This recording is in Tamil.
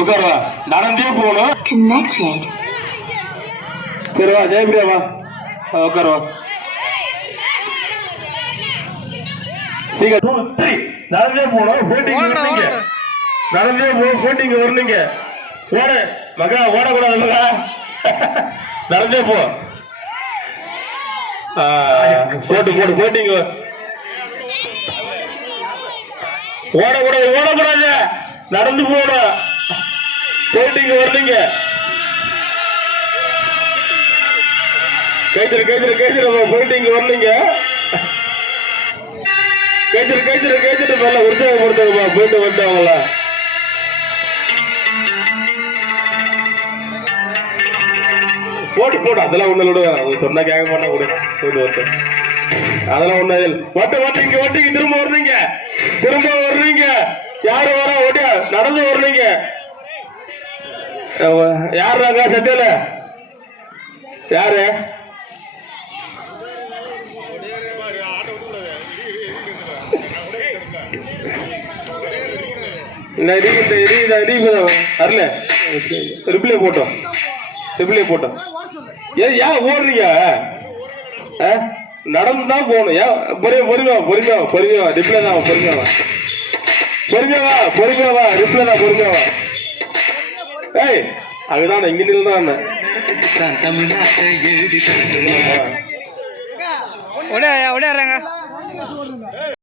உட்காருவா நடந்தே போகணும். சரிவா ஜெயபிரியாவா உட்காருவா சீக்கிரம் நடந்தே போகணும். போட்டிங் வரணுங்க, நடந்தே போட்டிங் வரணுங்க. ஓட மகா ஓடக்கூடாது மகா, நடந்தே போ. போட்டு போட்டு போட்டிங் ஓடக்கூடாது, ஓடக்கூடாது, நடந்து போகணும். போட்டிங் வரணுங்க. கைத்திரு கைத்திரு கைத்திரு போட்டிங் வரணுங்க. கைத்திரு கைத்திரு கைத்திட்டு மேல உற்சாகப்படுத்துங்கப்பா. போயிட்டு வந்துட்டாங்களா போட்டு போட்டு அதெல்லாம் ஒண்ணு விடுவேன். சொன்னா கேட்க மாட்டா கூட போயிட்டு வரட்டும். அதெல்லாம் ஒண்ணு வட்ட வட்டிங்க வட்டிங்க திரும்ப வர்றீங்க, திரும்ப வர்றீங்க. யாரு வர ஓட்டியா நடந்து வர்றீங்க. யாருனாக்கா சத்தியில யாரு வரல ரிப்ளை போட்டோம், ரிப்ளை போட்டோம். ஏன் ஓடுறீங்க? நடந்துதான் போகணும். ஏன் பொறுமையா பொறுமையா பொறுமையா ரிப்ளை தான் பொறுமையாவா பொறுமையாவா பொறுமையாவா ரிப்ளை தான் பொறுமையாவா. ஏய் அதுதான் இங்க நில்லுதான் தமிழ்நாட்டை எழுதி